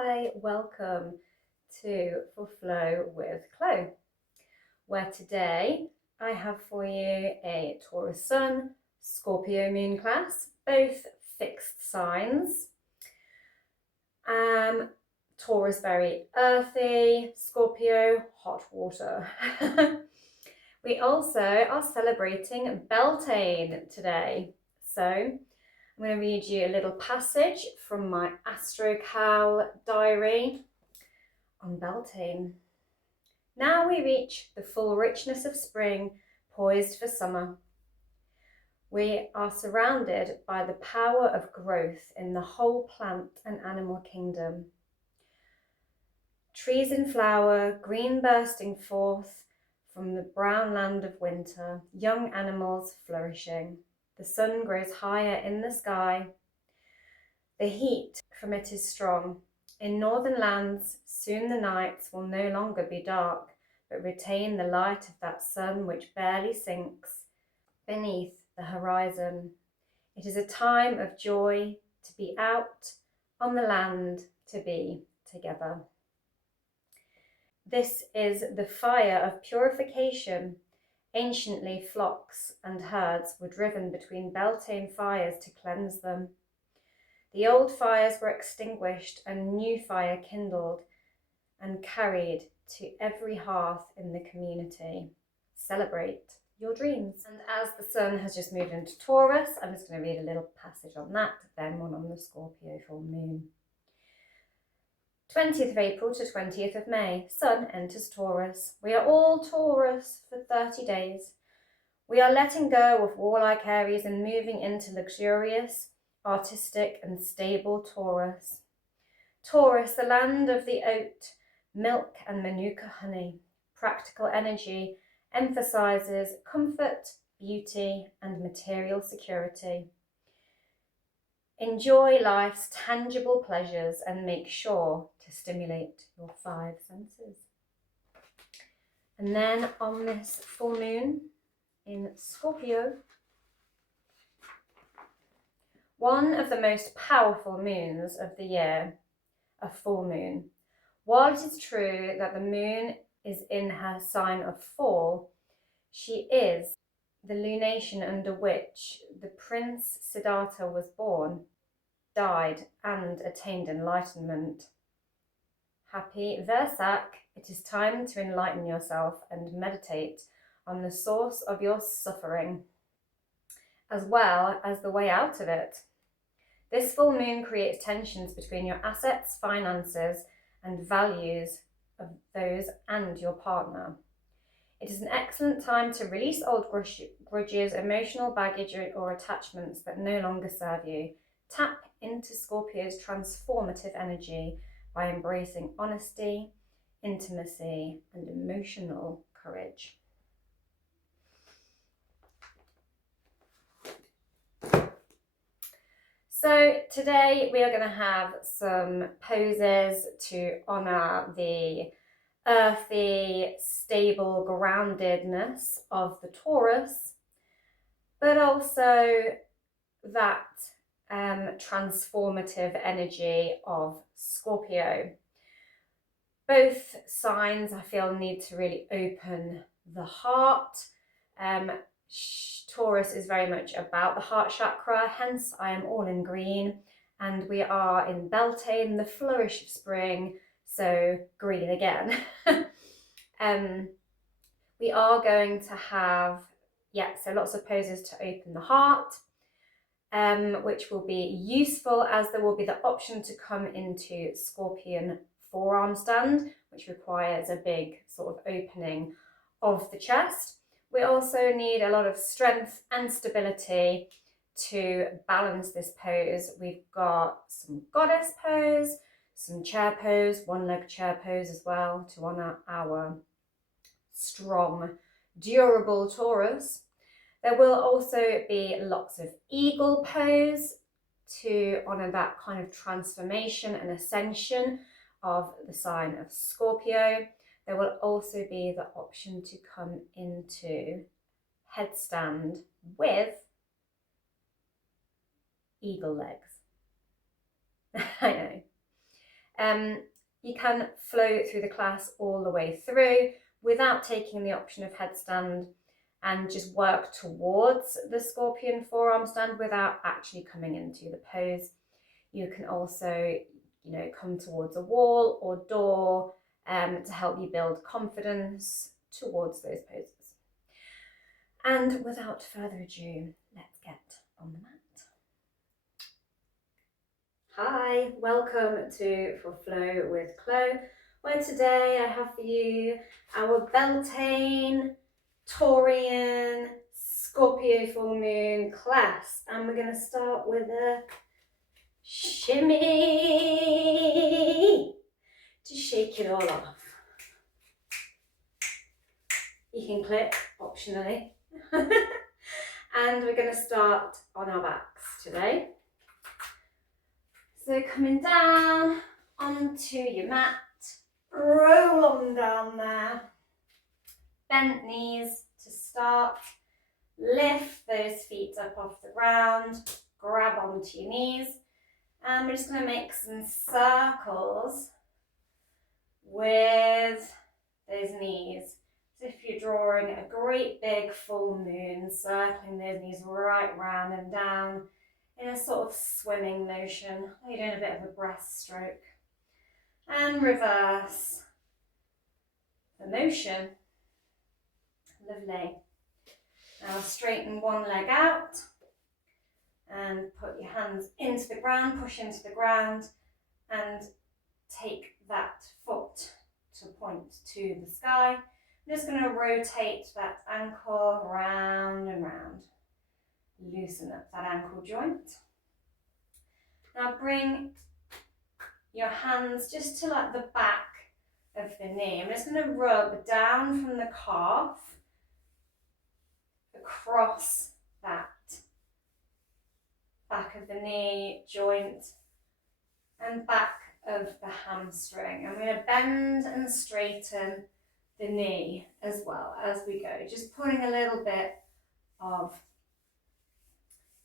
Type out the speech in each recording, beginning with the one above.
Hi, welcome to For Flow with Chloe, where today I have for you a Taurus Sun, Scorpio Moon class, both fixed signs. Taurus very earthy, Scorpio hot water. We also are celebrating Beltane today, so I'm going to read you a little passage from my Astrocal diary on Beltane. Now we reach the full richness of spring, poised for summer. We are surrounded by the power of growth in the whole plant and animal kingdom. Trees in flower, green bursting forth from the brown land of winter, young animals flourishing. The sun grows higher in the sky. The heat from it is strong. In northern lands, soon the nights will no longer be dark, but retain the light of that sun which barely sinks beneath the horizon. It is a time of joy to be out on the land, to be together. This is the fire of purification. Anciently, flocks and herds were driven between Beltane fires to cleanse them. The old fires were extinguished and new fire kindled and carried to every hearth in the community. Celebrate your dreams. And as the sun has just moved into Taurus, I'm just going to read a little passage on that, then one on the Scorpio full moon. 20th of April to 20th of May, Sun enters Taurus. We are all Taurus for 30 days. We are letting go of warlike Aries and moving into luxurious, artistic and stable Taurus. Taurus, the land of the oat, milk and manuka honey. Practical energy emphasizes comfort, beauty and material security. Enjoy life's tangible pleasures and make sure to stimulate your 5 senses. And then on this full moon in Scorpio, one of the most powerful moons of the year, a full moon. While it is true that the moon is in her sign of fall, she is the lunation under which the Prince Siddhartha was born, died and attained enlightenment. Happy Vesak, it is time to enlighten yourself and meditate on the source of your suffering, as well as the way out of it. This full moon creates tensions between your assets, finances, and values of those and your partner. It is an excellent time to release old grudges, emotional baggage, or attachments that no longer serve you. Tap into Scorpio's transformative energy by embracing honesty, intimacy, and emotional courage. So today we are going to have some poses to honour the earthy, stable groundedness of the Taurus, but also that transformative energy of Scorpio. Both signs I feel need to really open the heart. Taurus is very much about the heart chakra, hence I am all in green, and we are in Beltane, the flourish of spring, so green again. We are going to have, so lots of poses to open the heart, which will be useful as there will be the option to come into Scorpion Forearm Stand, which requires a big sort of opening of the chest. We also need a lot of strength and stability to balance this pose. We've got some goddess pose, some chair pose, one leg chair pose as well to honour our strong, durable Taurus. There will also be lots of eagle pose to honour that kind of transformation and ascension of the sign of Scorpio. There will also be the option to come into headstand with eagle legs. I You can flow through the class all the way through without taking the option of headstand, and just work towards the Scorpion Forearm Stand without actually coming into the pose. You can also, come towards a wall or door to help you build confidence towards those poses. And without further ado, let's get on the mat. Hi, welcome to For Flow with Chloe, where today I have for you our Beltane Taurian Scorpio full moon class, and we're going to start with a shimmy to shake it all off. You can click optionally. And we're going to start on our backs today. So coming down onto your mat, roll on down there. Bent knees to start. Lift those feet up off the ground. Grab onto your knees. And we're just going to make some circles with those knees. So if you're drawing a great big full moon, circling those knees right round and down in a sort of swimming motion. You're doing a bit of a breaststroke. And reverse the motion. Lovely. Now straighten one leg out and put your hands into the ground, push into the ground, and take that foot to point to the sky. I'm just going to rotate that ankle round and round. Loosen up that ankle joint. Now bring your hands just to like the back of the knee. I'm just going to rub down from the calf across that back of the knee joint and back of the hamstring. I'm going to bend and straighten the knee as well as we go, just putting a little bit of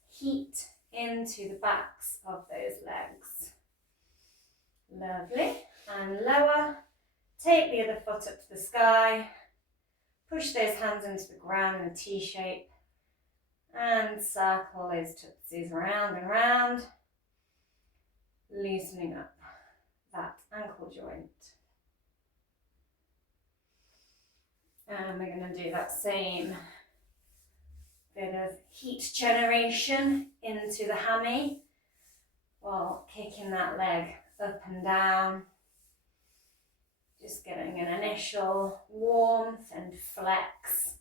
heat into the backs of those legs. Lovely. And lower. Take the other foot up to the sky. Push those hands into the ground in a T shape. And circle those tootsies round and round. Loosening up that ankle joint. And we're going to do that same bit of heat generation into the hammy while kicking that leg up and down. Just getting an initial warmth and flex.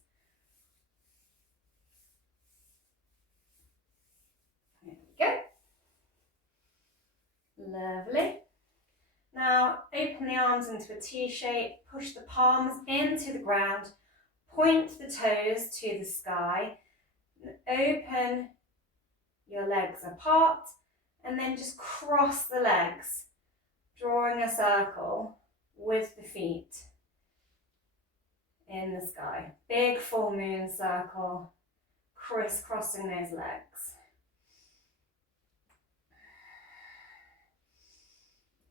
There we go. Lovely. Now open the arms into a T shape, push the palms into the ground, point the toes to the sky, open your legs apart, and then just cross the legs, drawing a circle with the feet in the sky. Big full moon circle, crisscrossing those legs.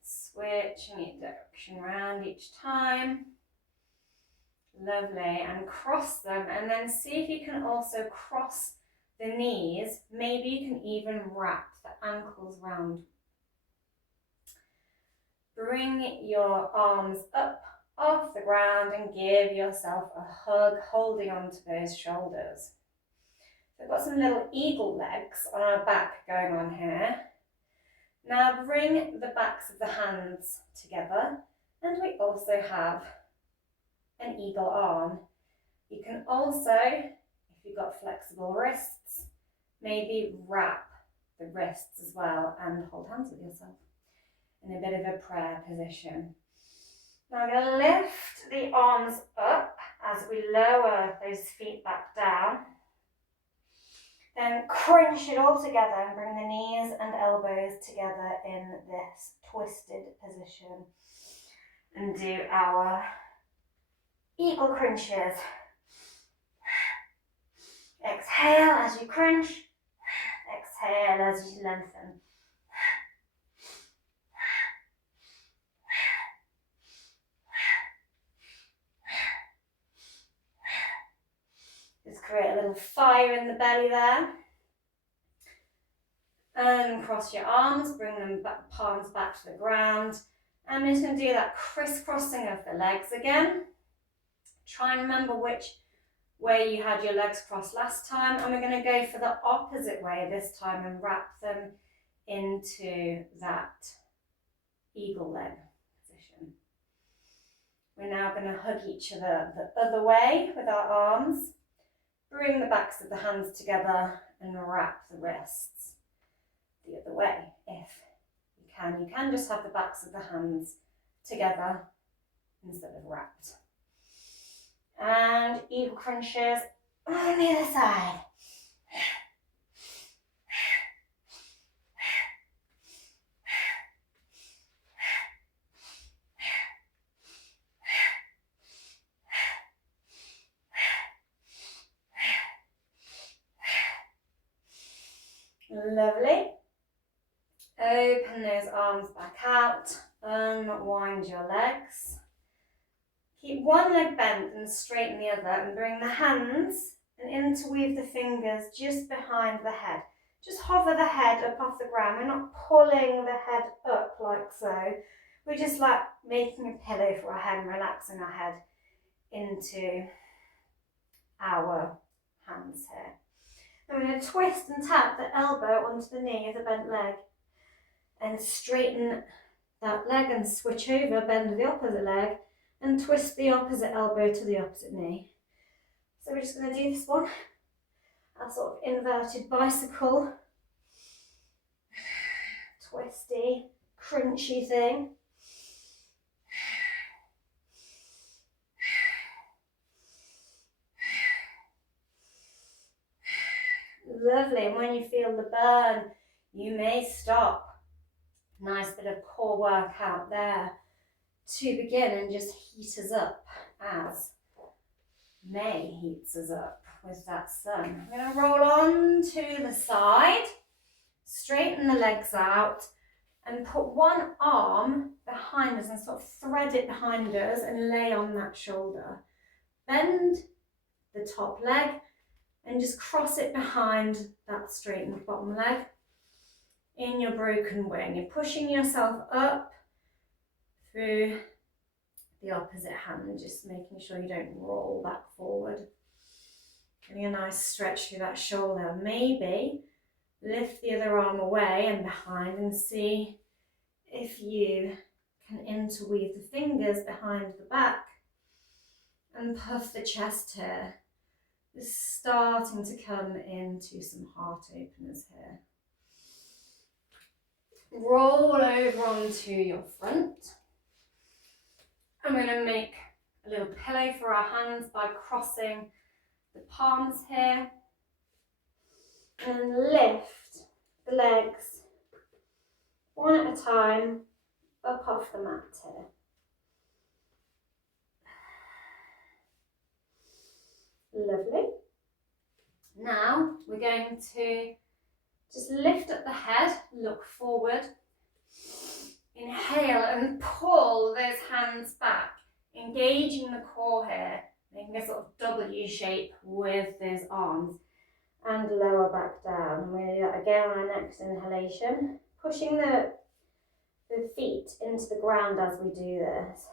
Switching each direction around each time. Lovely. And cross them, and then see if you can also cross the knees. Maybe you can even wrap the ankles round. Bring your arms up off the ground and give yourself a hug, holding onto those shoulders. So we've got some little eagle legs on our back going on here. Now bring the backs of the hands together, and we also have an eagle arm. You can also, if you've got flexible wrists, maybe wrap the wrists as well and hold hands with yourself in a bit of a prayer position. Now I'm going to lift the arms up as we lower those feet back down. Then crunch it all together and bring the knees and elbows together in this twisted position. And do our eagle crunches. Exhale as you crunch. Exhale as you lengthen. create a little fire in the belly there. And cross your arms, bring them back, palms back to the ground. And I'm just going to do that crisscrossing of the legs again. Try and remember which way you had your legs crossed last time. And we're going to go for the opposite way this time and wrap them into that eagle leg position. We're now going to hug each other the other way with our arms. Bring the backs of the hands together and wrap the wrists the other way. If you can just have the backs of the hands together instead of wrapped. And eagle crunches on the other side. Lovely. Open those arms back out, unwind your legs. Keep one leg bent and straighten the other and bring the hands and interweave the fingers just behind the head. Just hover the head up off the ground. We're not pulling the head up like so. We're just like making a pillow for our head and relaxing our head into our hands here. I'm going to twist and tap the elbow onto the knee of the bent leg and straighten that leg and switch over, bend the opposite leg and twist the opposite elbow to the opposite knee. So we're just going to do this one, a sort of inverted bicycle, twisty, crunchy thing. Lovely, and when you feel the burn, you may stop. Nice bit of core workout there to begin and just heat us up as May heats us up with that sun. I'm going to roll on to the side, straighten the legs out and put one arm behind us and sort of thread it behind us and lay on that shoulder. Bend the top leg and just cross it behind that straightened bottom leg in your broken wing. You're pushing yourself up through the opposite hand, just making sure you don't roll back forward. Getting a nice stretch through that shoulder. Maybe lift the other arm away and behind and see if you can interweave the fingers behind the back and puff the chest here. It's starting to come into some heart openers here. Roll over onto your front. I'm going to make a little pillow for our hands by crossing the palms here and lift the legs one at a time up off the mat here. Lovely. Now we're going to just lift up the head, look forward, inhale and pull those hands back, engaging the core here, making a sort of W shape with those arms and lower back down. I'm going to do that again on our next inhalation, pushing the feet into the ground as we do this.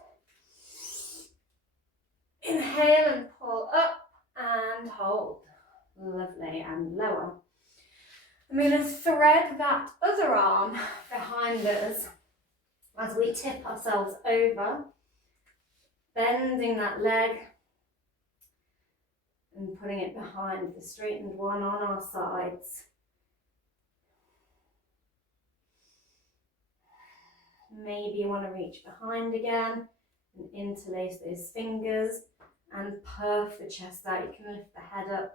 Inhale and pull up and hold. Lovely, and lower. I'm going to thread that other arm behind us as we tip ourselves over, bending that leg and putting it behind the straightened one on our sides. Maybe you want to reach behind again and interlace those fingers and puff the chest out. You can lift the head up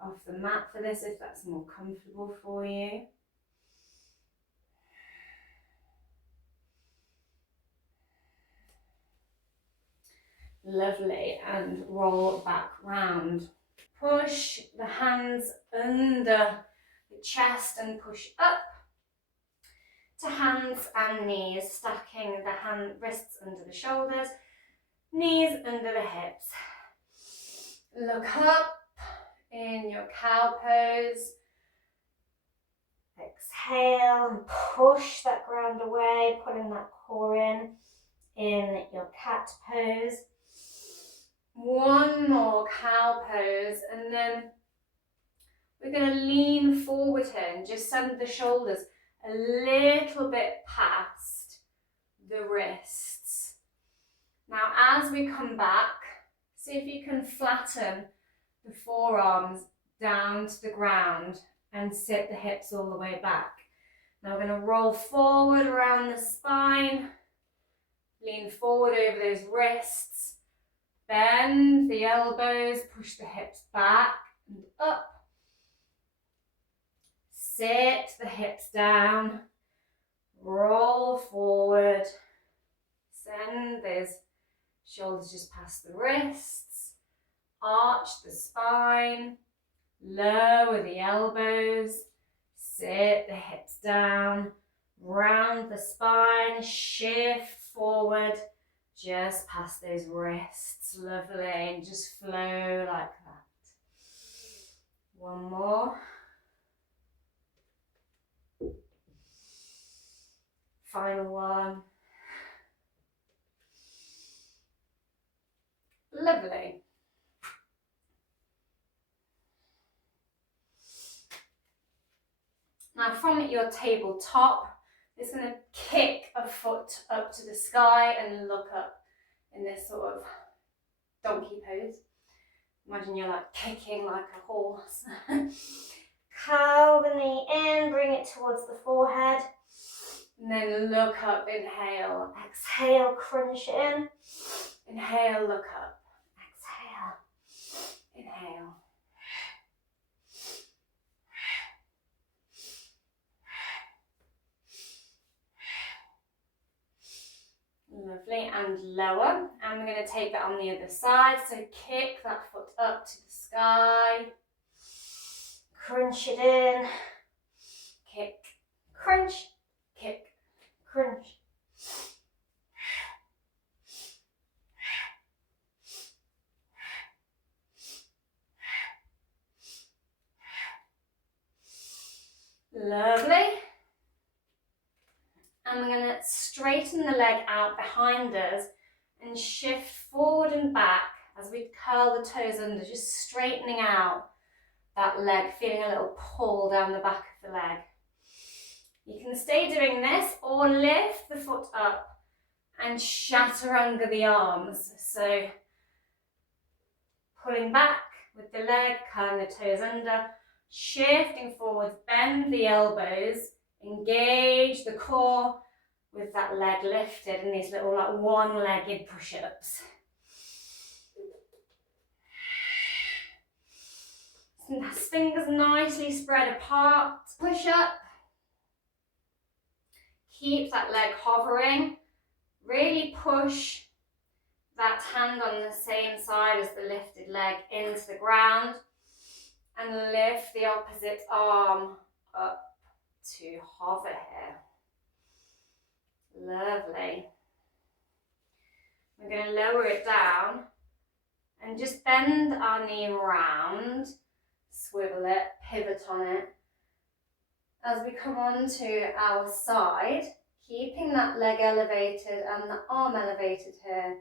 off the mat for this if that's more comfortable for you. Lovely, and roll back round. Push the hands under the chest and push up to hands and knees, stacking the wrists under the shoulders, knees under the hips. Look up, in your cow pose. Exhale and push that ground away, pulling that core in your cat pose. One more cow pose, and then we're going to lean forward here and just send the shoulders a little bit past the wrists. Now, as we come back, see if you can flatten the forearms down to the ground and sit the hips all the way back. Now we're going to roll forward around the spine, lean forward over those wrists, bend the elbows, push the hips back and up, sit the hips down, roll forward, send those shoulders just past the wrists, arch the spine, lower the elbows, sit the hips down, round the spine, shift forward, just past those wrists, lovely, and just flow like that. One more. Final one. Lovely. Now from your tabletop, it's going to kick a foot up to the sky and look up in this sort of donkey pose. Imagine you're like kicking like a horse. Curl the knee in, bring it towards the forehead. And then look up, inhale. Exhale, crunch in. Inhale, look up. Exhale. Inhale. Lovely, and lower. And we're going to take that on the other side. So kick that foot up to the sky. Crunch it in. Kick, crunch, kick, crunch. Lovely. And we're going to straighten the leg out behind us and shift forward and back as we curl the toes under, just straightening out that leg, feeling a little pull down the back of the leg. You can stay doing this or lift the foot up and chaturanga the arms. So pulling back with the leg, curling the toes under, shifting forward, bend the elbows, engage the core with that leg lifted in these little like one-legged push-ups. Fingers nicely spread apart. Push up. Keep that leg hovering. Really push that hand on the same side as the lifted leg into the ground. And lift the opposite arm up to hover here. Lovely. We're going to lower it down and just bend our knee around, swivel it, pivot on it. As we come onto our side, keeping that leg elevated and the arm elevated here.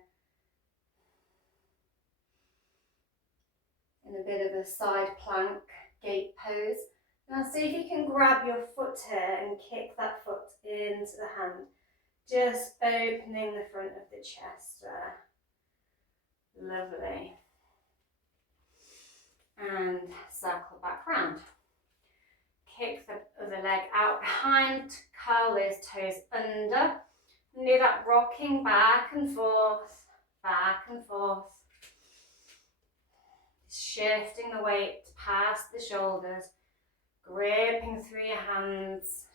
In a bit of a side plank gate pose. Now see if you can grab your foot here and kick that foot into the hand. Just opening the front of the chest there. Lovely. And circle back round. Kick the other leg out behind, curl those toes under. And do that rocking back and forth, back and forth. Shifting the weight past the shoulders, gripping through your hands.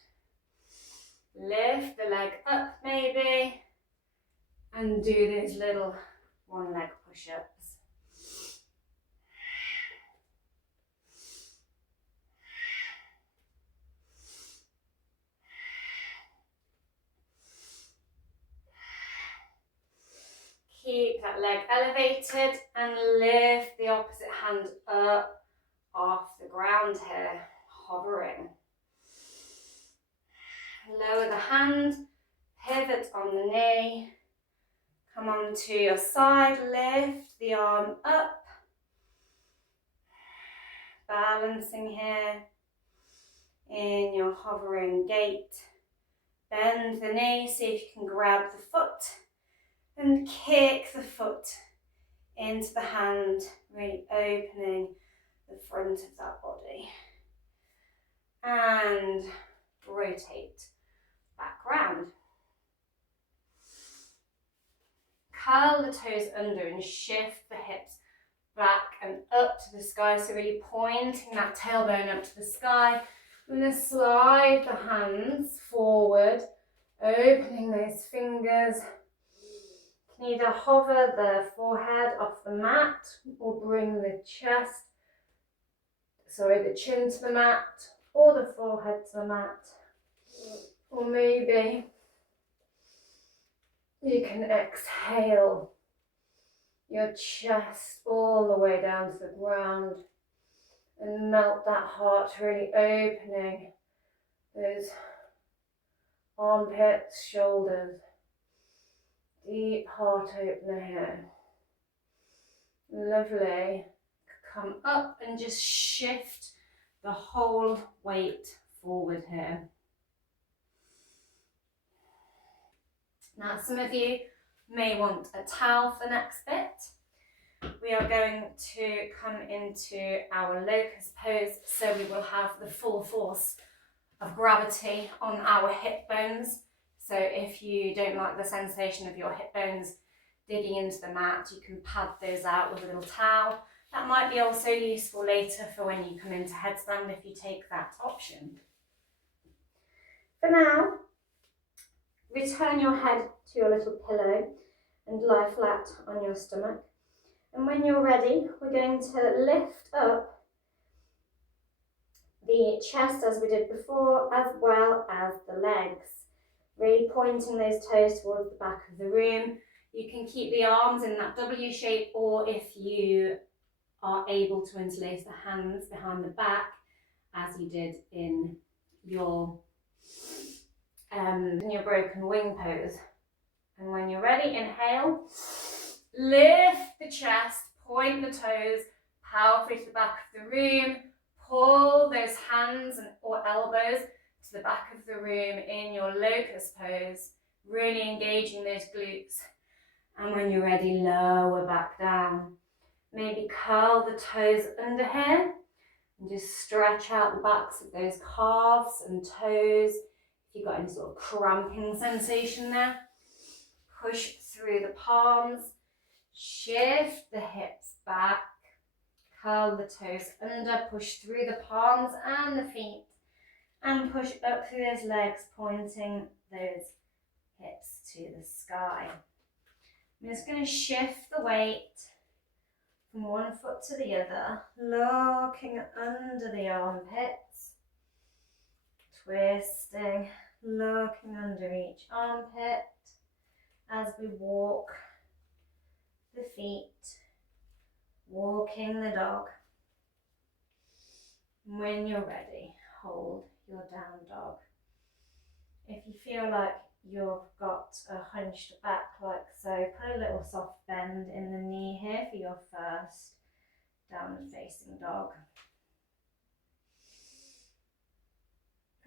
Lift the leg up maybe, and do those little one-leg push-ups. Keep that leg elevated and lift the opposite hand up off the ground here, hovering. Lower the hand, pivot on the knee, come onto your side, lift the arm up, balancing here in your hovering gait. Bend the knee, see if you can grab the foot and kick the foot into the hand, really opening the front of that body. And rotate back round. Curl the toes under and shift the hips back and up to the sky, so really pointing that tailbone up to the sky. I'm going to slide the hands forward, opening those fingers. You can either hover the forehead off the mat or bring the chin to the mat, or the forehead to the mat. Or maybe you can exhale your chest all the way down to the ground and melt that heart, really opening those armpits, shoulders. Deep heart opener here. Lovely. Come up and just shift the whole weight forward here. Now, some of you may want a towel for the next bit. We are going to come into our locust pose, so we will have the full force of gravity on our hip bones. So if you don't like the sensation of your hip bones digging into the mat, you can pad those out with a little towel. That might be also useful later for when you come into headstand if you take that option. For now, return your head to your little pillow and lie flat on your stomach. And when you're ready, we're going to lift up the chest as we did before, as well as the legs. Really pointing those toes towards the back of the room. You can keep the arms in that W shape, or if you are able to interlace the hands behind the back, as you did in your broken wing pose. And when you're ready, inhale, lift the chest, point the toes powerfully to the back of the room, pull those hands or elbows to the back of the room in your locust pose, really engaging those glutes. And when you're ready, lower back down. Maybe curl the toes under here and just stretch out the backs of those calves and toes. If you've got any sort of cramping sensation there, push through the palms, shift the hips back, curl the toes under, push through the palms and the feet, and push up through those legs, pointing those hips to the sky. I'm just going to shift the weight from one foot to the other, looking under the armpits, twisting, looking under each armpit as we walk the feet, walking the dog. When you're ready, hold your down dog. If you feel like you've got a hunched back like so, put a little soft bend in the knee here for your first downward facing dog.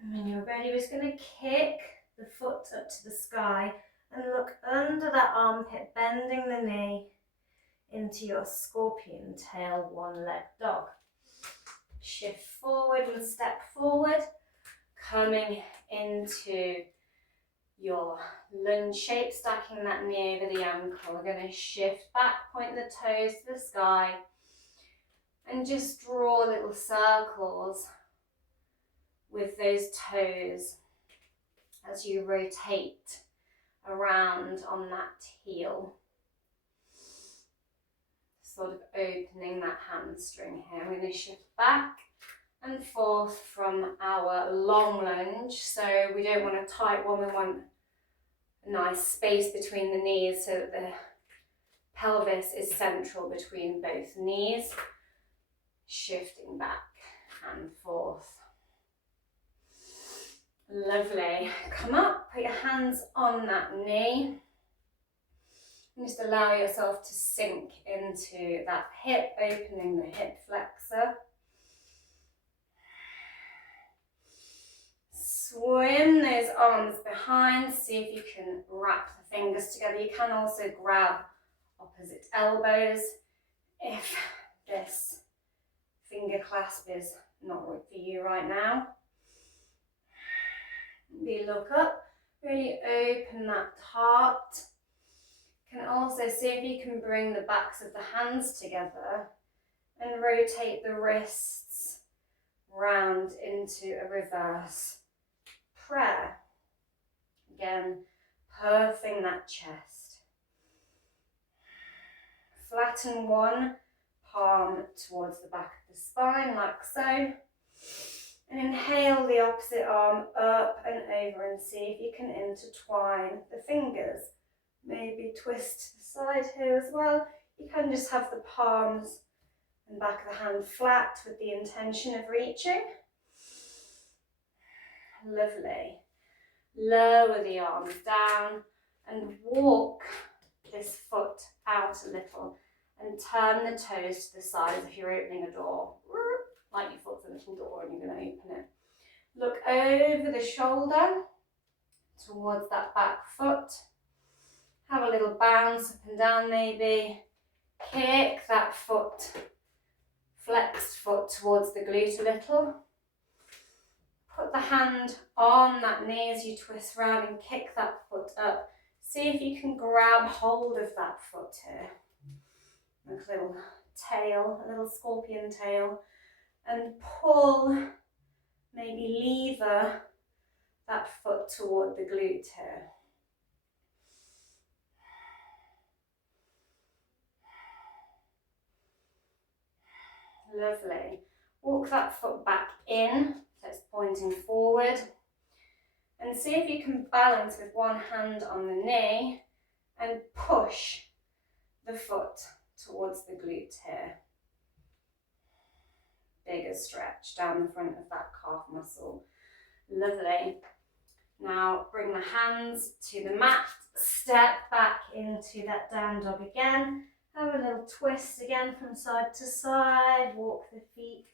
And when you're ready, we're just going to kick the foot up to the sky and look under that armpit, bending the knee into your scorpion tail one-leg dog. Shift forward and step forward, coming into your lunge shape, stacking that knee over the ankle. We're going to shift back, point the toes to the sky, and just draw little circles with those toes as you rotate around on that heel. Sort of opening that hamstring here. We're going to shift back and forth from our long lunge. So we don't want a tight one, we want a nice space between the knees so that the pelvis is central between both knees. shifting back and forth. Lovely. Come up, put your hands on that knee. And just allow yourself to sink into that hip, opening the hip flexor. Swim those arms behind, see if you can wrap the fingers together. You can also grab opposite elbows if this finger clasp is not right for you right now. Maybe look up, really open that heart. You can also see if you can bring the backs of the hands together and rotate the wrists round into a reverse prayer. Again, puffing that chest. Flatten one palm towards the back of the spine, like so. And inhale the opposite arm up and over and see if you can intertwine the fingers. Maybe twist to the side here as well. You can just have the palms and back of the hand flat with the intention of reaching. Lovely. Lower the arms down and walk this foot out a little and turn the toes to the side as if you're opening a door. Like your foot's a little door and you're going to open it. Look over the shoulder towards that back foot. Have a little bounce up and down maybe. Kick that foot, flexed foot towards the glute a little. Put the hand on that knee as you twist round and kick that foot up. See if you can grab hold of that foot here. Like a little tail, a little scorpion tail. And pull, maybe lever that foot toward the glute here. Lovely. Walk that foot back in, so it's pointing forward. And see if you can balance with one hand on the knee and push the foot towards the glute here. Bigger stretch down the front of that calf muscle. Lovely. Now bring the hands to the mat, step back into that down dog again. Have a little twist again from side to side, walk the feet.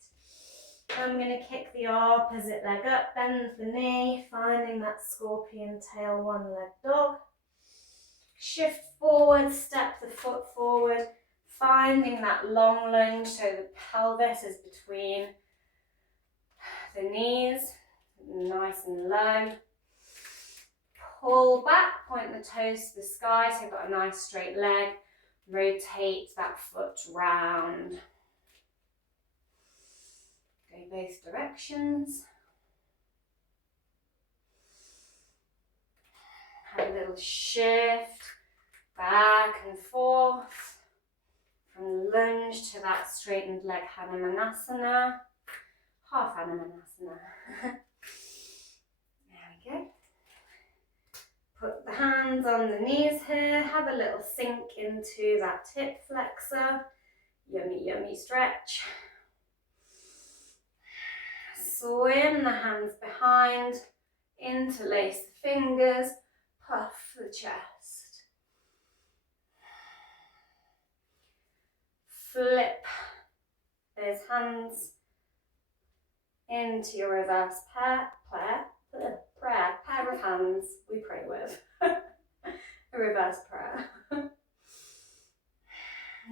I'm going to kick the opposite leg up, bend the knee, finding that scorpion tail, one leg dog. Shift forward, step the foot forward, finding that long lunge so the pelvis is between the knees, nice and low. Pull back, point the toes to the sky so you've got a nice straight leg. Rotate that foot round. Go both directions. Have a little shift back and forth. From lunge to that straightened leg Hanumanasana. Half Hanumanasana. There we go. Put the hands on the knees here. Have a little sink into that hip flexor. Yummy, yummy stretch. Swim the hands behind. Interlace the fingers. Puff the chest. Flip those hands into your reverse pair of hands we pray with. A reverse prayer.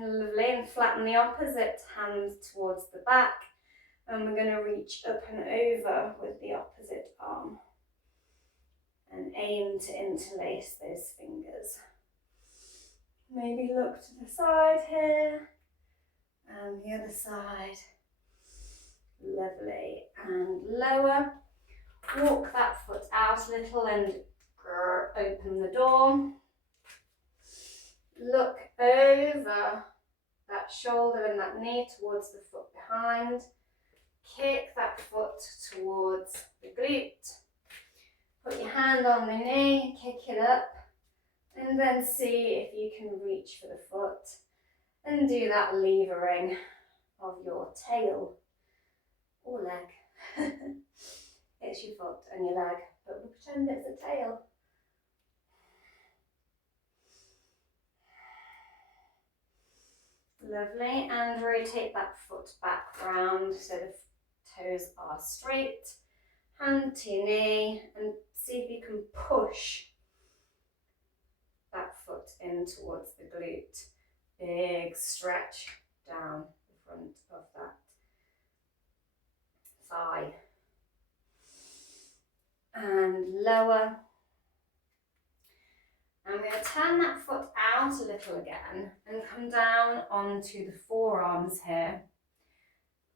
Lovely, and flatten the opposite hand towards the back, and we're going to reach up and over with the opposite arm and aim to interlace those fingers. Maybe look to the side here and the other side. Lovely, and lower. Walk that foot out a little and open the door. Look over that shoulder and that knee towards the foot behind. Kick that foot towards the glute. Put your hand on the knee, kick it up, and then see if you can reach for the foot and do that levering of your tail or leg. It's your foot and your leg, but we'll pretend it's a tail. Lovely, and rotate that foot back round so the toes are straight. Hand to your knee and see if you can push that foot in towards the glute. Big stretch down the front of that thigh. And lower. And we're going to turn that foot out a little again and come down onto the forearms here.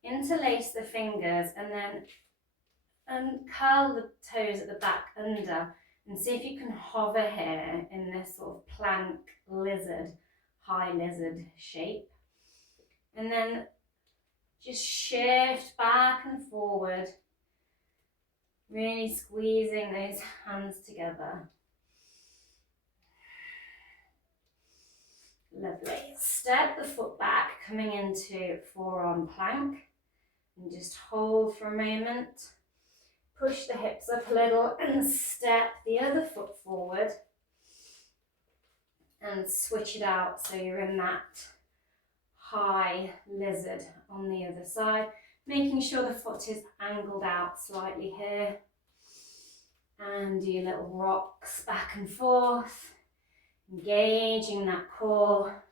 Interlace the fingers and then curl the toes at the back under and see if you can hover here in this sort of plank lizard, high lizard shape. And then just shift back and forward, really squeezing those hands together. Lovely. Step the foot back, coming into forearm plank, and just hold for a moment. Push the hips up a little and step the other foot forward and switch it out so you're in that high lizard on the other side, making sure the foot is angled out slightly here, and do your little rocks back and forth, engaging that core.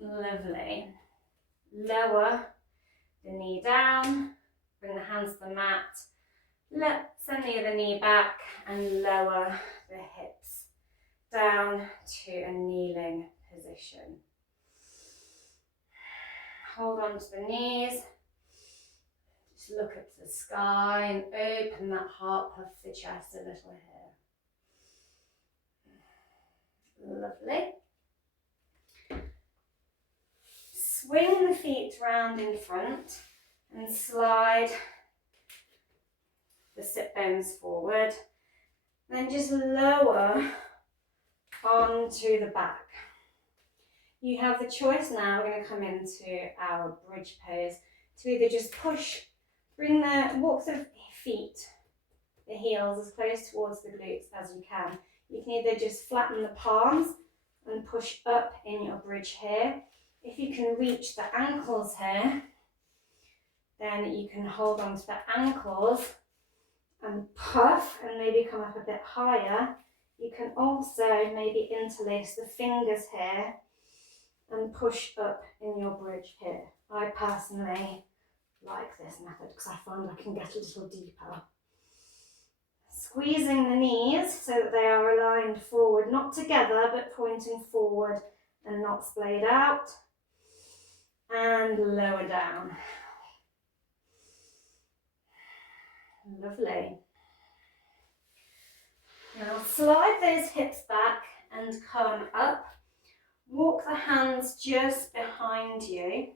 Lovely. Lower the knee down, bring the hands to the mat, send the other knee back and lower the hips down to a kneeling position. Hold on to the knees, just look up to the sky and open that heart, puff the chest a little here. Lovely. Swing the feet round in front and slide the sit bones forward. Then just lower onto the back. You have the choice now, we're going to come into our bridge pose, to either just walk the feet, the heels as close towards the glutes as you can. You can either just flatten the palms and push up in your bridge here. If you can reach the ankles here, then you can hold on to the ankles and puff and maybe come up a bit higher. You can also maybe interlace the fingers here and push up in your bridge here. I personally like this method because I find I can get a little deeper. Squeezing the knees so that they are aligned forward, not together but pointing forward and not splayed out. And lower down. Lovely. Now slide those hips back and come up. Walk the hands just behind you.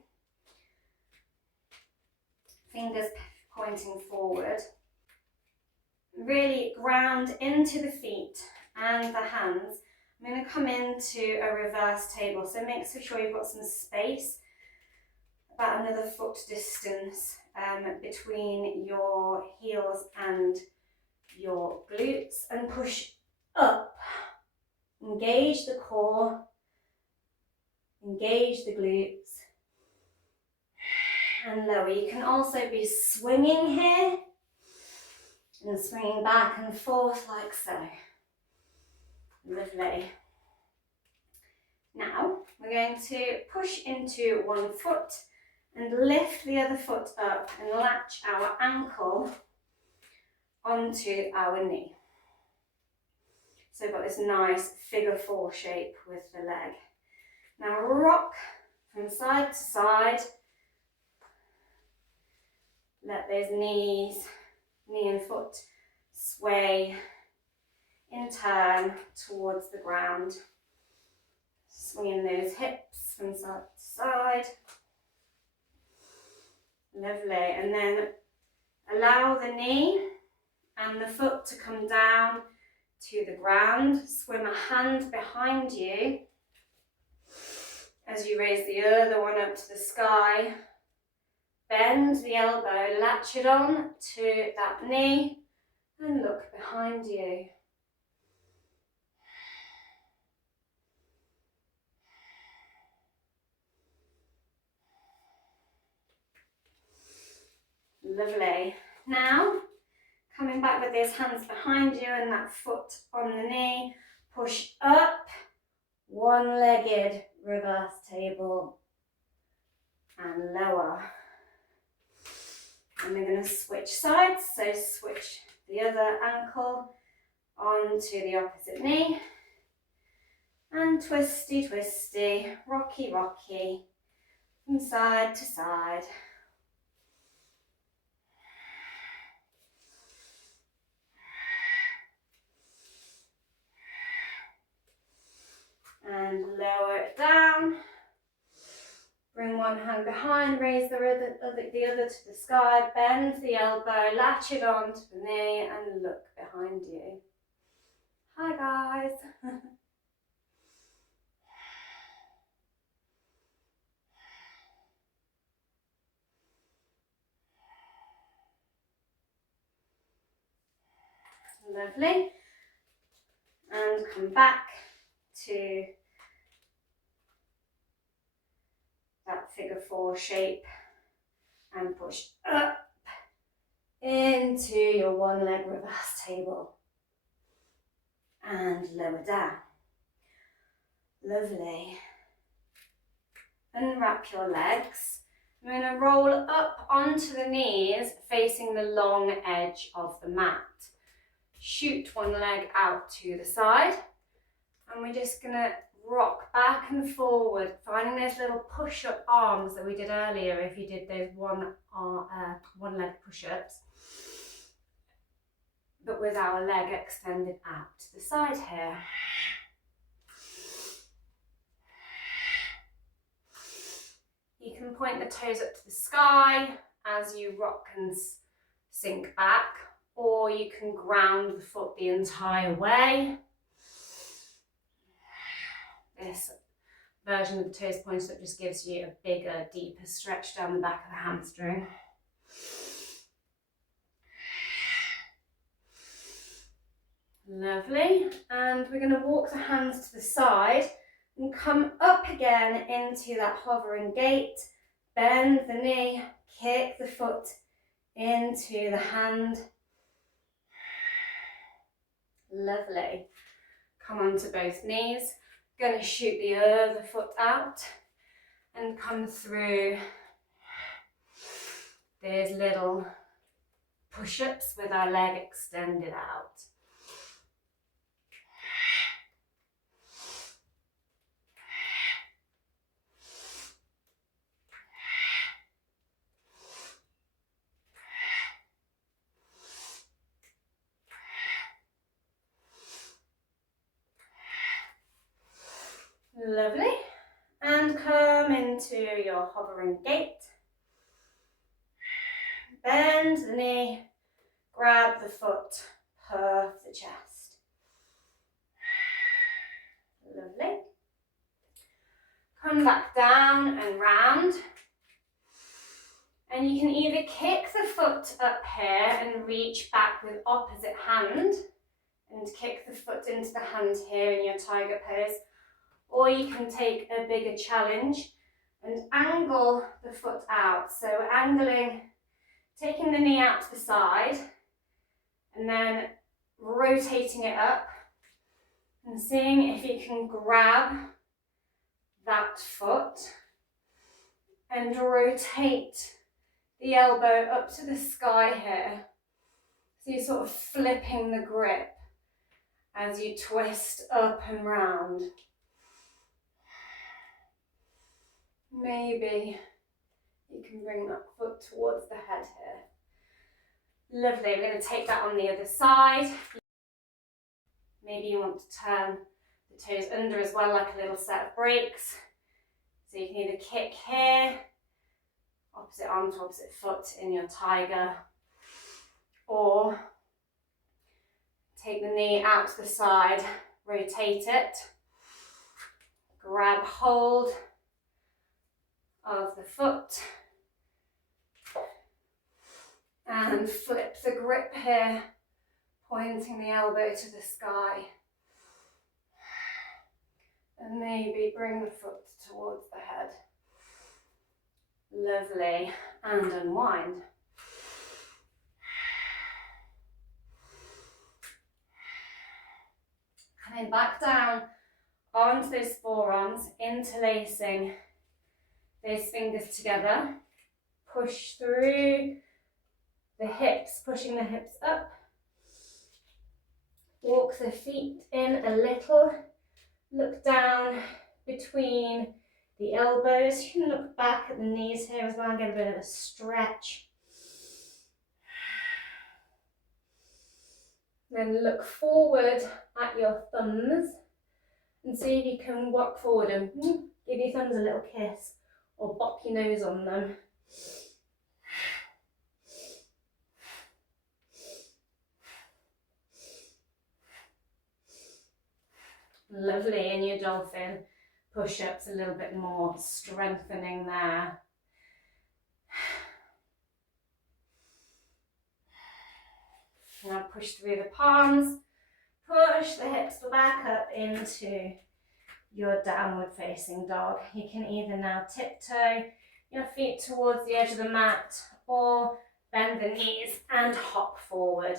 Fingers pointing forward. Really ground into the feet and the hands. I'm going to come into a reverse table, so make sure you've got some space, about another foot distance between your heels and your glutes, and push up. Engage the core, engage the glutes, and lower. You can also be swinging here and swinging back and forth like so. Lovely. Now we're going to push into one foot and lift the other foot up and latch our ankle onto our knee. So we've got this nice figure four shape with the leg. Now rock from side to side. Let those knee and foot sway in turn towards the ground. Swinging those hips from side to side. Lovely. And then allow the knee and the foot to come down to the ground. Swim a hand behind you as you raise the other one up to the sky. Bend the elbow, latch it on to that knee and look behind you. Lovely. Now, coming back with those hands behind you and that foot on the knee, push up, one-legged reverse table and lower. And we're going to switch sides, so switch the other ankle onto the opposite knee. And twisty, twisty, rocky, rocky, from side to side. And lower it down. Bring one hand behind, raise the other to the sky, bend the elbow, latch it onto the knee and look behind you. Hi guys. Lovely. And come back to that figure 4 shape and push up into your one leg reverse table and lower down. Lovely. Unwrap your legs. I'm going to roll up onto the knees facing the long edge of the mat. Shoot one leg out to the side and we're just going to rock back and forward, finding those little push-up arms that we did earlier if you did those one leg push-ups, but with our leg extended out to the side here. You can point the toes up to the sky as you rock and sink back, or you can ground the foot the entire way. This version of the toes pointed up just gives you a bigger, deeper stretch down the back of the hamstring. Lovely. And we're going to walk the hands to the side and come up again into that hovering gait. Bend the knee, kick the foot into the hand. Lovely. Come onto both knees. Going to shoot the other foot out and come through these little push-ups with our leg extended out. Lovely. And come into your hovering gait. Bend the knee, grab the foot, puff the chest. Lovely. Come back down and round. And you can either kick the foot up here and reach back with opposite hand and kick the foot into the hand here in your tiger pose, or you can take a bigger challenge and angle the foot out. So we're angling, taking the knee out to the side and then rotating it up and seeing if you can grab that foot and rotate the elbow up to the sky here. So you're sort of flipping the grip as you twist up and round. Maybe you can bring that foot towards the head here. Lovely. We're going to take that on the other side. Maybe you want to turn the toes under as well, like a little set of breaks. So you can either kick here, opposite arm to opposite foot in your tiger, or take the knee out to the side, rotate it, grab hold of the foot, and flip the grip here, pointing the elbow to the sky. And maybe bring the foot towards the head. Lovely. And unwind. And then back down onto those forearms, interlacing those fingers together. Push through the hips, pushing the hips up. Walk the feet in a little. Look down between the elbows. You can look back at the knees here as well and get a bit of a stretch. Then look forward at your thumbs and see if you can walk forward and give your thumbs a little kiss or bop your nose on them. Lovely. In your dolphin push-ups, a little bit more strengthening there. Now push through the palms, push the hips back up into your downward facing dog. You can either now tiptoe your feet towards the edge of the mat or bend the knees and hop forward.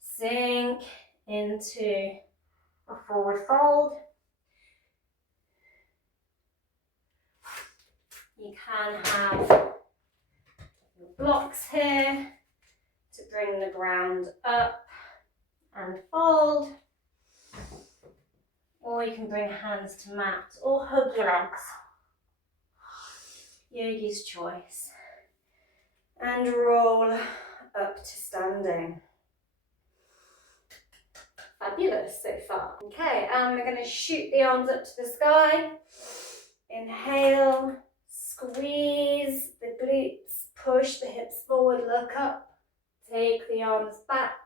Sink into a forward fold. You can have your blocks here to bring the ground up and fold. Or you can bring hands to mat or hug your legs. Yogi's choice. And roll up to standing. Fabulous so far. Okay, we're going to shoot the arms up to the sky. Inhale, squeeze the glutes, push the hips forward, look up. Take the arms back,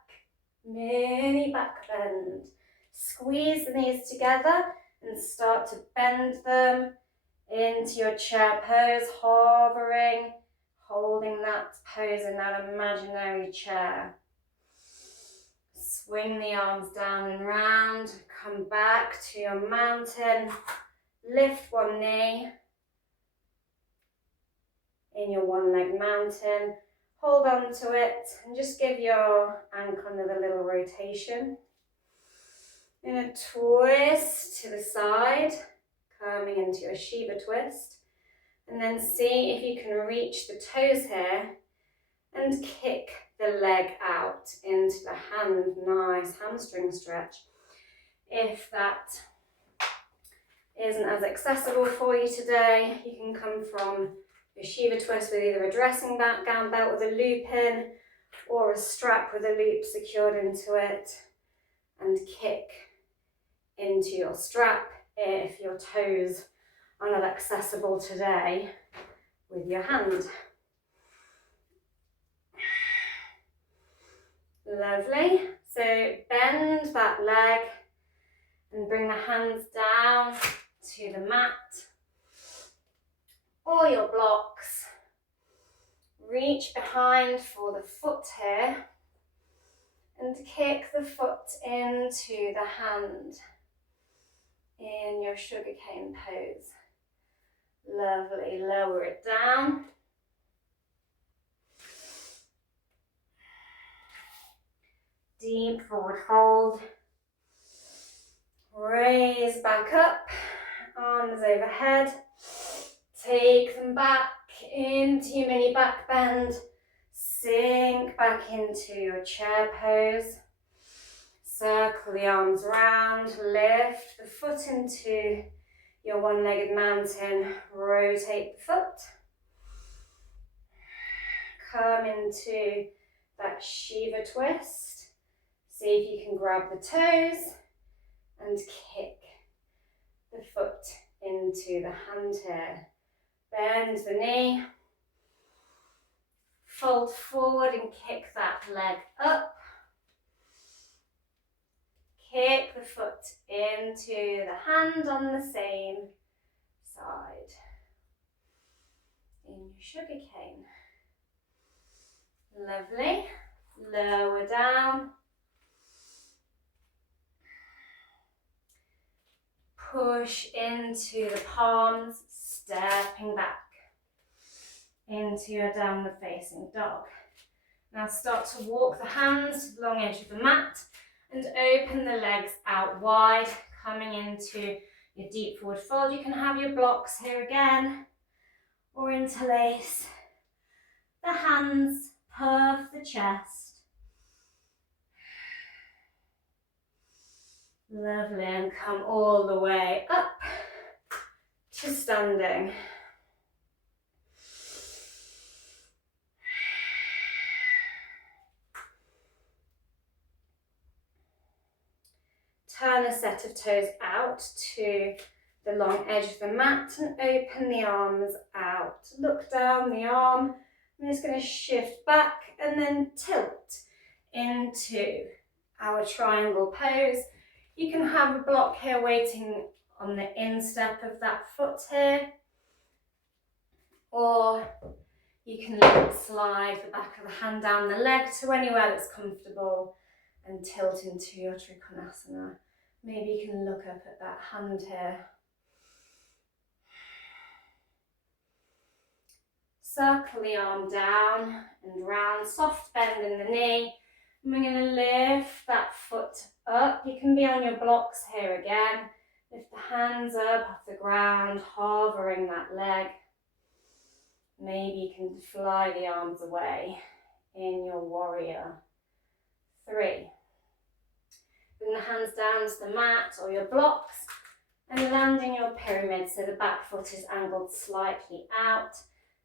mini back bend. Squeeze the knees together and start to bend them into your chair pose, hovering, holding that pose in that imaginary chair. Swing the arms down and round, come back to your mountain, lift one knee in your one-leg mountain, hold on to it and just give your ankle another little rotation. In a twist to the side, coming into your Shiva twist, and then see if you can reach the toes here and kick the leg out into the hand. Nice hamstring stretch. If that isn't as accessible for you today, you can come from your Shiva twist with either a dressing gown belt with a loop in or a strap with a loop secured into it and kick into your strap if your toes are not accessible today with your hand. Lovely. So bend that leg and bring the hands down to the mat or your blocks. Reach behind for the foot here and kick the foot into the hand in your sugarcane pose. Lovely. Lower it down. Deep forward fold. Raise back up, arms overhead. Take them back into your mini back bend. Sink back into your chair pose. Circle the arms round, lift the foot into your one-legged mountain. Rotate the foot. Come into that Shiva twist. See if you can grab the toes and kick the foot into the hand here. Bend the knee. fold forward and kick that leg up. Kick the foot into the hand on the same side. In your sugar cane. Lovely. Lower down. Push into the palms, stepping back into your downward facing dog. Now start to walk the hands to the long edge of the mat and open the legs out wide, coming into your deep forward fold. You can have your blocks here again, or interlace the hands, puff the chest. Lovely, and come all the way up to standing. Turn a set of toes out to the long edge of the mat and open the arms out. Look down the arm. I'm just going to shift back and then tilt into our triangle pose. You can have a block here waiting on the instep of that foot here, or you can slide the back of the hand down the leg to anywhere that's comfortable and tilt into your Trikonasana. Maybe you can look up at that hand here. Circle the arm down and round, soft bend in the knee. And we're going to lift that foot up. You can be on your blocks here again. Lift the hands up off the ground, hovering that leg. Maybe you can fly the arms away in your warrior 3. Bring the hands down to the mat or your blocks and land in your pyramid so the back foot is angled slightly out.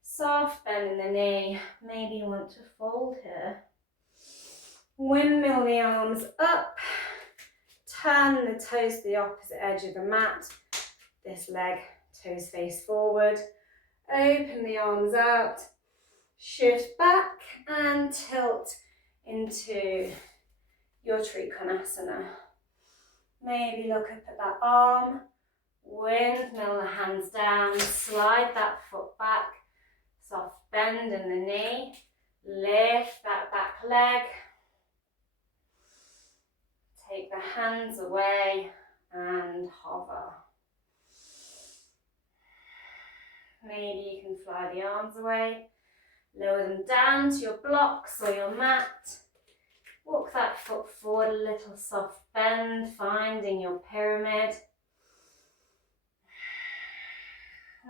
Soft bend in the knee. Maybe you want to fold here. Windmill the arms up. Turn the toes to the opposite edge of the mat. This leg, toes face forward. Open the arms out. Shift back and tilt into your Trikonasana. Maybe look up at that arm. Windmill the hands down. Slide that foot back. Soft bend in the knee. Lift that back leg. Take the hands away and hover. Maybe you can fly the arms away. Lower them down to your blocks or your mat. Walk that foot forward, a little soft bend, finding your pyramid.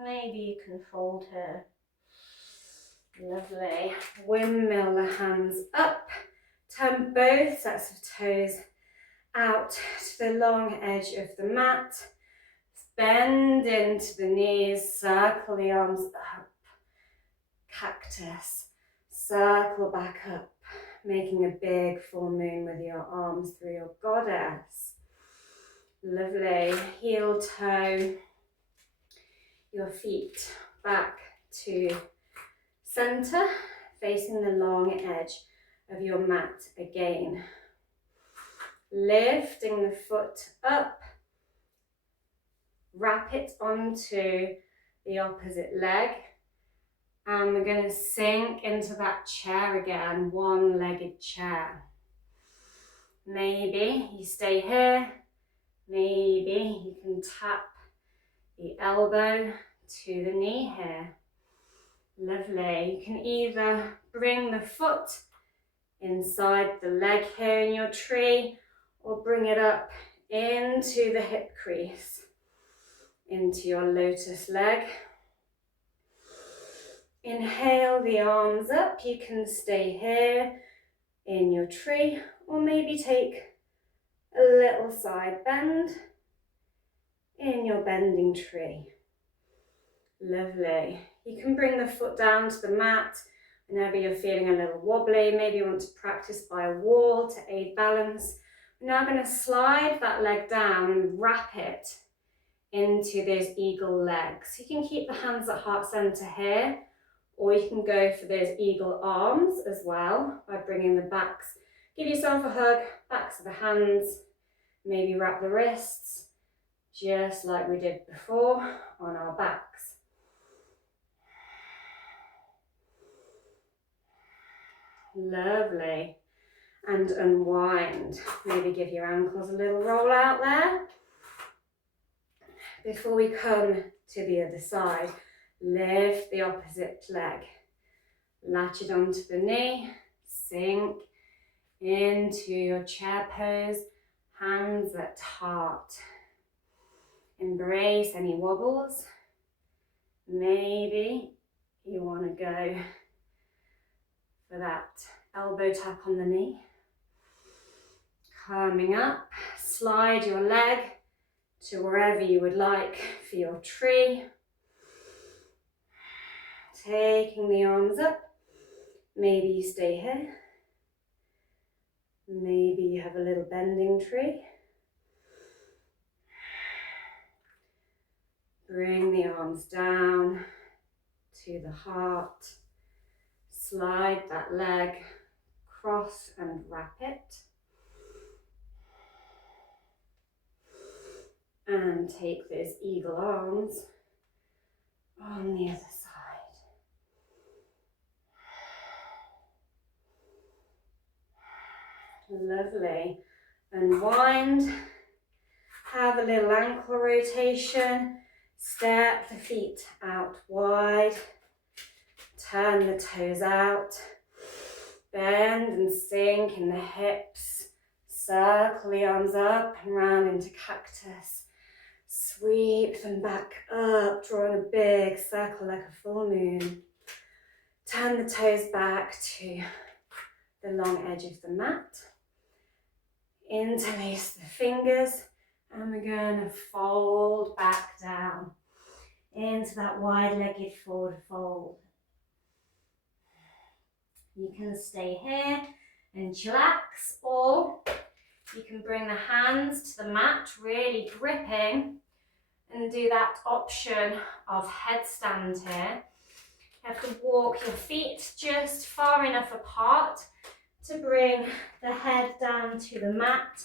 Maybe you can fold here. Lovely. Windmill the hands up. Turn both sets of toes out to the long edge of the mat. Bend into the knees, circle the arms up. Cactus. Circle back up, making a big full moon with your arms through your goddess. Lovely. Heel toe your feet back to center, facing the long edge of your mat again. Lifting the foot up, wrap it onto the opposite leg, and we're going to sink into that chair again, one-legged chair. Maybe you stay here, maybe you can tap the elbow to the knee here. Lovely. You can either bring the foot inside the leg here in your tree, or bring it up into the hip crease, into your lotus leg. Inhale the arms up. You can stay here in your tree, or maybe take a little side bend in your bending tree. Lovely. You can bring the foot down to the mat whenever you're feeling a little wobbly. Maybe you want to practice by a wall to aid balance. We're now going to slide that leg down and wrap it into those eagle legs. You can keep the hands at heart center here, Or you can go for those eagle arms as well by bringing the backs. Give yourself a hug, backs of the hands, maybe wrap the wrists, just like we did before on our backs. Lovely. And unwind. Maybe give your ankles a little roll out there. Before we come to the other side, lift the opposite leg. Latch it onto the knee, sink into your chair pose, hands at heart. Embrace any wobbles. Maybe you want to go for that elbow tap on the knee. Coming up, slide your leg to wherever you would like for your tree. Taking the arms up. Maybe you stay here. Maybe you have a little bending tree. Bring the arms down to the heart. Slide that leg, cross and wrap it. And take those eagle arms on the other side. Lovely. Unwind. Have a little ankle rotation. Step the feet out wide. Turn the toes out. Bend and sink in the hips. Circle the arms up and round into cactus. Sweep them back up, drawing a big circle like a full moon. Turn the toes back to the long edge of the mat. Interlace the fingers, and we're going to fold back down into that wide-legged forward fold. You can stay here and chillax, or you can bring the hands to the mat, really gripping, and do that option of headstand here. You have to walk your feet just far enough apart to bring the head down to the mat.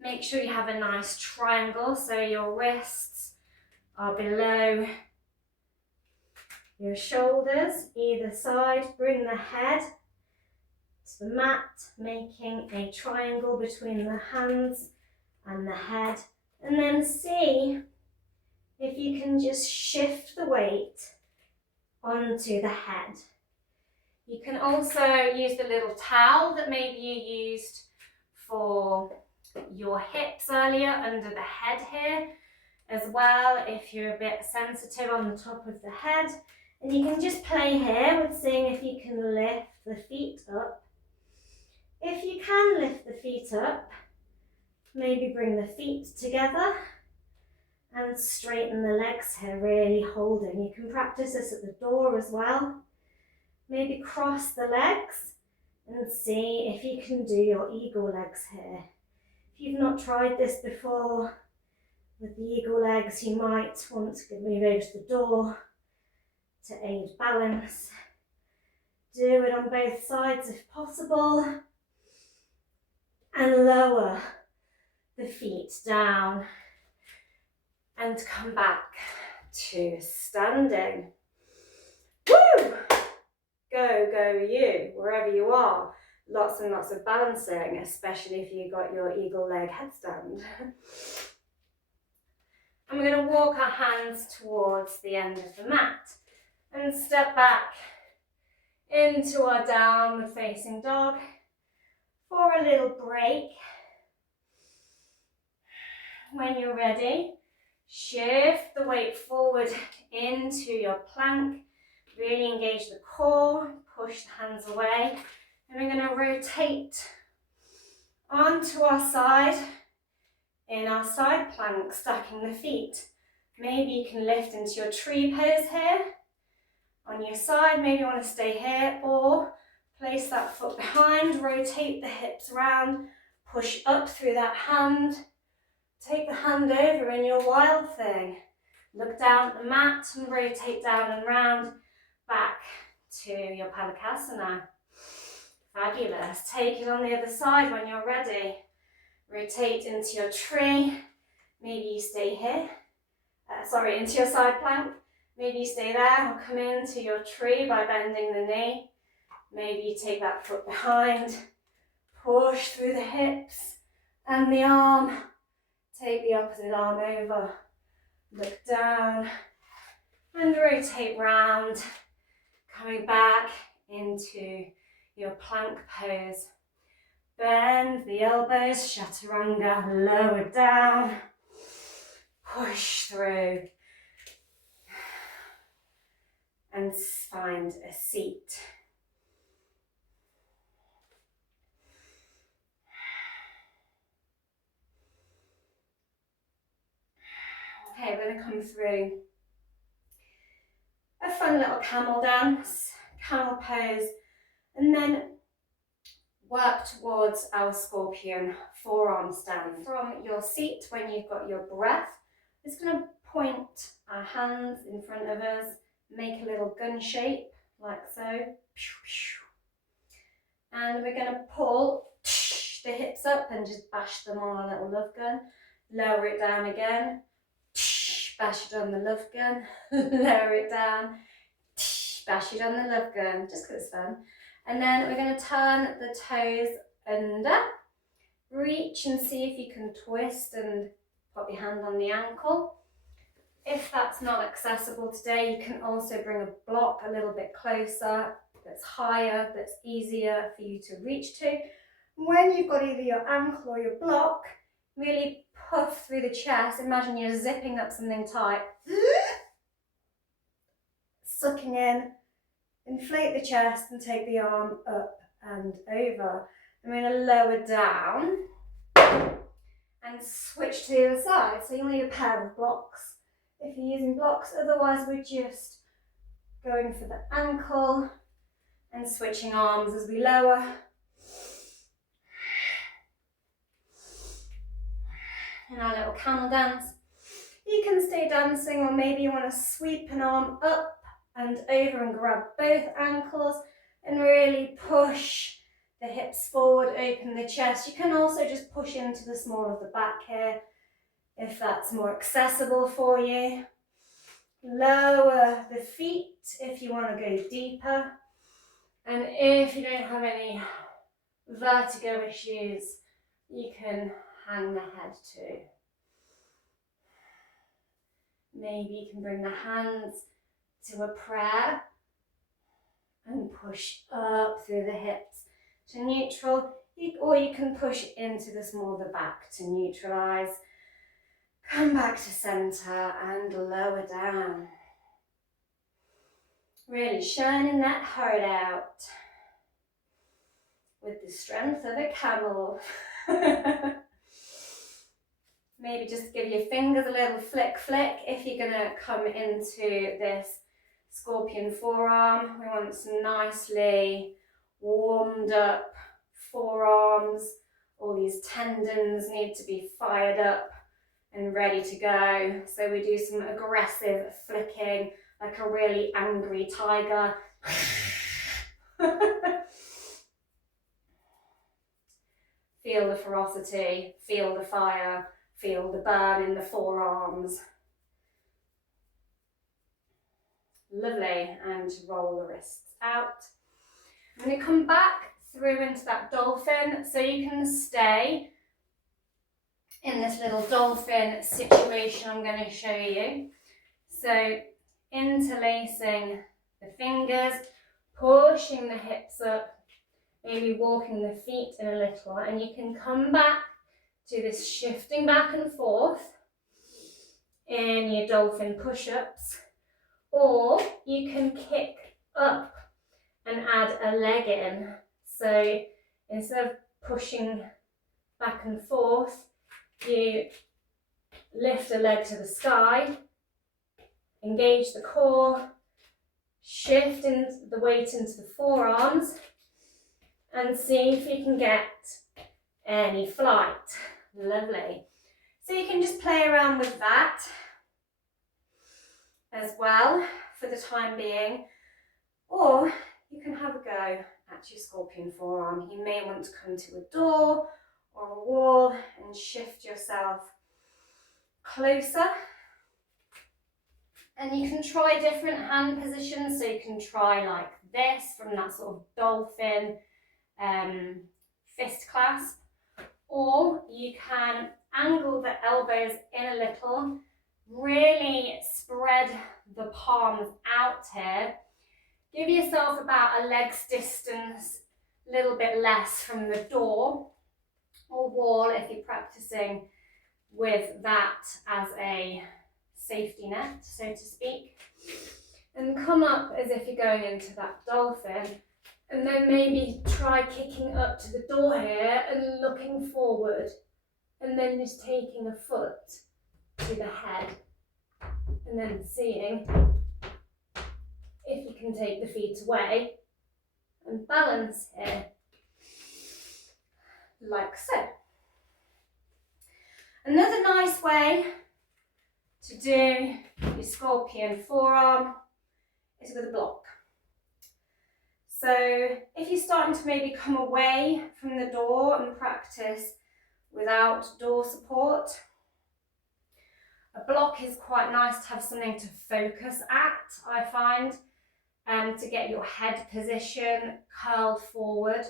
Make sure you have a nice triangle so your wrists are below your shoulders, either side. Bring the head to the mat, making a triangle between the hands and the head. And then see if you can just shift the weight onto the head. You can also use the little towel that maybe you used for your hips earlier under the head here as well, if you're a bit sensitive on the top of the head. And you can just play here with seeing if you can lift the feet up. If you can lift the feet up, maybe bring the feet together and straighten the legs here, really holding. You can practice this at the door as well. Maybe cross the legs and see if you can do your eagle legs here. If you've not tried this before with the eagle legs, you might want to move over to the door to aid balance. Do it on both sides if possible. And lower the feet down and come back to standing. Woo! Go, go you, wherever you are. Lots and lots of balancing, especially if you got your eagle leg headstand. And we're going to walk our hands towards the end of the mat and step back into our downward facing dog for a little break. When you're ready, shift the weight forward into your plank. Really engage the core, push the hands away, and we're going to rotate onto our side in our side plank, stacking the feet. Maybe you can lift into your tree pose here. On your side, maybe you want to stay here, or place that foot behind, rotate the hips round, push up through that hand, take the hand over in your wild thing. Look down at the mat and rotate down and round. back to your Palakasana. Fabulous. Take it on the other side when you're ready. Rotate into your tree. Maybe you stay here. Into your side plank. Maybe you stay there or come into your tree by bending the knee. Maybe you take that foot behind. Push through the hips and the arm. Take the opposite arm over. Look down and rotate round. Coming back into your plank pose. Bend the elbows, chaturanga, lower down. Push through. And find a seat. Okay, we're going to come through a fun little camel dance, camel pose, and then work towards our Scorpion Forearm Stand. From your seat, when you've got your breath, we're just going to point our hands in front of us, make a little gun shape, like so. And we're going to pull the hips up and just bash them on a little love gun. Lower it down again. Bash it on the love gun. Lower it down. Bash it on the love gun, just because it's fun. And then we're going to turn the toes under. Reach and see if you can twist and pop your hand on the ankle. If that's not accessible today, you can also bring a block a little bit closer, that's higher, that's easier for you to reach to. When you've got either your ankle or your block, really puff through the chest. Imagine you're zipping up something tight. Sucking in, inflate the chest and take the arm up and over. I'm going to lower down and switch to the other side. So you'll need a pair of blocks if you're using blocks. Otherwise, we're just going for the ankle and switching arms as we lower. In our little camel dance. You can stay dancing, or maybe you want to sweep an arm up and over and grab both ankles and really push the hips forward, open the chest. You can also just push into the small of the back here if that's more accessible for you. Lower the feet if you want to go deeper. And if you don't have any vertigo issues, you can hang the head too. Maybe you can bring the hands to a prayer and push up through the hips to neutral, or you can push into the small of the back to neutralize. Come back to center and lower down. Really shining that heart out with the strength of a camel. Maybe just give your fingers a little flick if you're going to come into this Scorpion forearm. We want some nicely warmed up forearms. All these tendons need to be fired up and ready to go. So we do some aggressive flicking, like a really angry tiger. Feel the ferocity, feel the fire, feel the burn in the forearms. Lovely, and roll the wrists out. I'm going to come back through into that dolphin, so you can stay in this little dolphin situation I'm going to show you. So interlacing the fingers, pushing the hips up, maybe walking the feet in a little, and you can come back to this shifting back and forth in your dolphin push-ups, or you can kick up and add a leg in. So instead of pushing back and forth, you lift a leg to the sky, engage the core, shift the weight into the forearms, and see if you can get any flight. Lovely. So you can just play around with that as well for the time being. Or you can have a go at your Scorpion forearm. You may want to come to a door or a wall and shift yourself closer. And you can try different hand positions. So you can try like this, from that sort of dolphin fist clasp. Or you can angle the elbows in a little, really spread the palms out here. Give yourself about a leg's distance, a little bit less from the door or wall if you're practicing with that as a safety net, so to speak. And come up as if you're going into that dolphin. And then maybe try kicking up to the door here and looking forward. And then just taking a foot to the head. And then seeing if you can take the feet away and balance here. Like so. Another nice way to do your Scorpion forearm is with a block. So if you're starting to maybe come away from the door and practice without door support, a block is quite nice to have something to focus at, I find, to get your head position curled forward.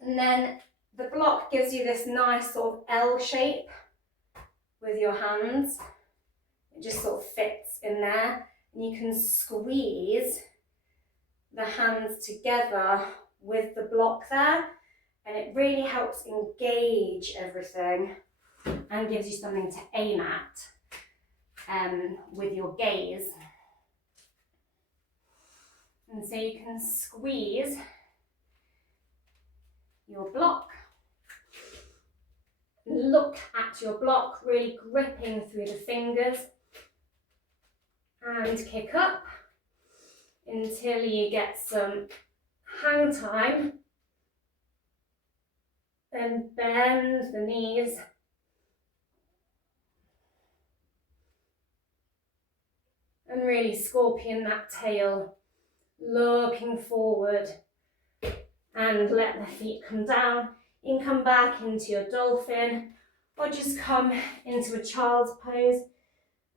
And then the block gives you this nice sort of L shape with your hands. It just sort of fits in there, and you can squeeze the hands together with the block there, and it really helps engage everything and gives you something to aim at with your gaze. And so you can squeeze your block, look at your block, really gripping through the fingers, and kick up until you get some hang time. Then bend the knees. And really scorpion that tail, looking forward, and let the feet come down. You can come back into your dolphin, or just come into a child's pose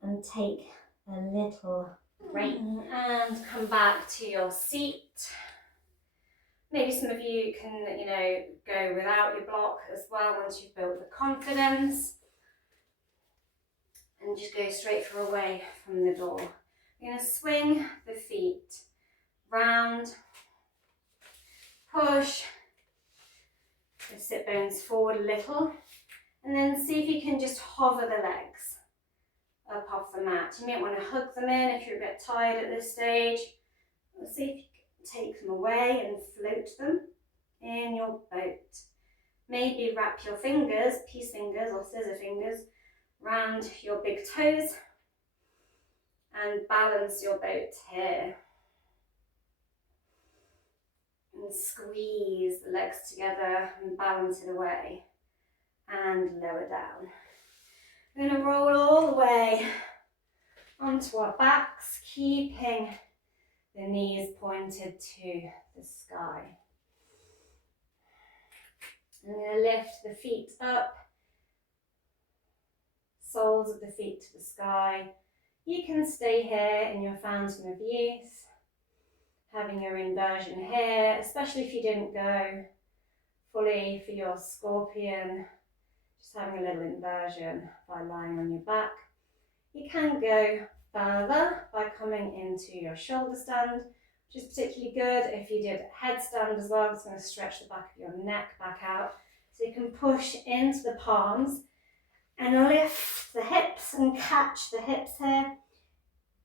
and take a little break. And come back to your seat. Maybe some of you can, go without your block as well once you've built the confidence. And just go straight away from the door. You're going to swing the feet round, push the sit bones forward a little, and then see if you can just hover the legs up off the mat. You might want to hug them in if you're a bit tired at this stage. We'll see if you can take them away and float them in your boat. Maybe wrap your fingers, peace fingers or scissor fingers, round your big toes and balance your boat here. And squeeze the legs together and balance it away and lower down. We're going to roll all the way onto our backs, keeping the knees pointed to the sky. I'm going to lift the feet up, soles of the feet to the sky. You can stay here in your fountain of youth, having your inversion here, especially if you didn't go fully for your Scorpion, just having a little inversion by lying on your back. You can go further by coming into your shoulder stand, which is particularly good if you did headstand as well. It's going to stretch the back of your neck back out. So you can push into the palms and lift the hips and catch the hips here.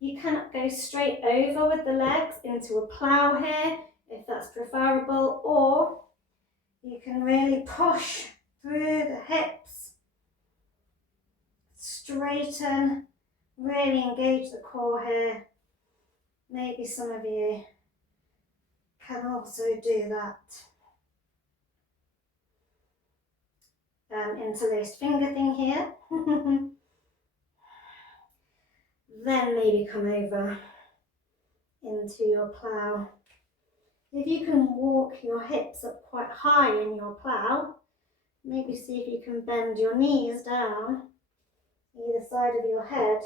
You can go straight over with the legs into a plough here, if that's preferable, or you can really push through the hips, straighten, really engage the core here. Maybe some of you can also do that interlaced finger thing here. Then maybe come over into your plough. If you can walk your hips up quite high in your plough, maybe see if you can bend your knees down either side of your head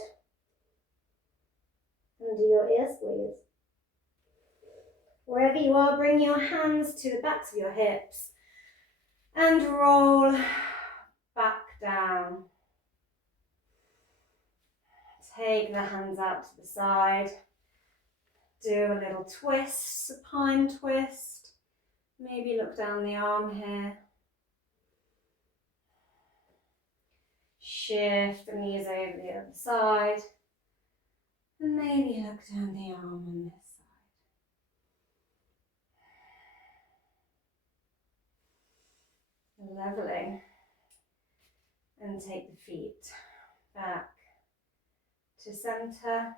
and do your ear squeeze. Wherever you are, bring your hands to the backs of your hips and roll back down. Take the hands out to the side. Do a little twist, supine twist. Maybe look down the arm here. Shift the knees over the other side. And maybe look down the arm on this side. Leveling. And take the feet back to center.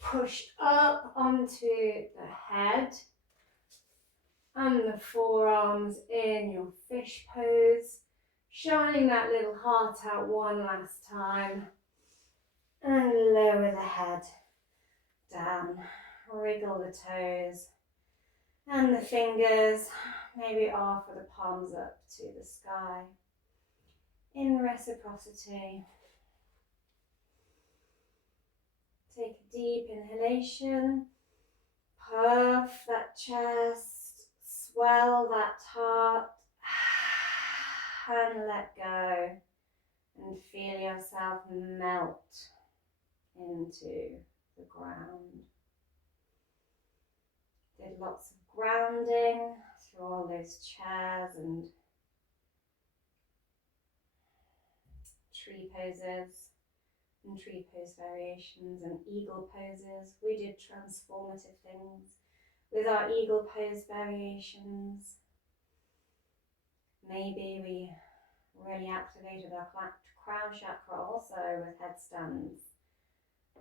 Push up onto the head and the forearms in your fish pose. Shining that little heart out one last time. And lower the head down. Wriggle the toes and the fingers. Maybe offer the palms up to the sky. In reciprocity. Take a deep inhalation. Puff that chest. Swell that heart. And let go. And feel yourself melt into the ground. Did lots of grounding through all those chairs and tree poses and tree pose variations and eagle poses. We did transformative things with our eagle pose variations. Maybe we really activated our crown chakra also with headstands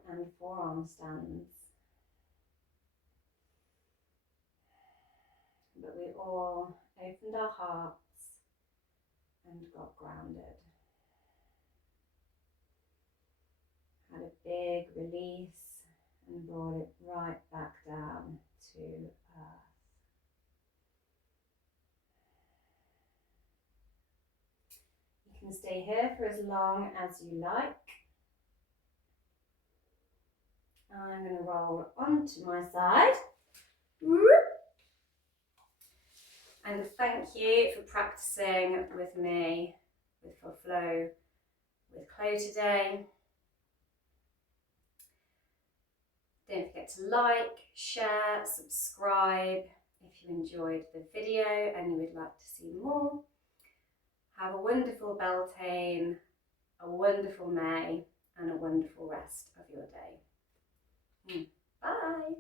and forearm stands. But we all opened our hearts and got grounded. Had a big release and brought it right back down to earth. You can stay here for as long as you like. I'm going to roll onto my side. And thank you for practicing with me, for flow, with Chloe today. Don't forget to like, share, subscribe if you enjoyed the video and you would like to see more. Have a wonderful Beltane, a wonderful May, and a wonderful rest of your day. Bye.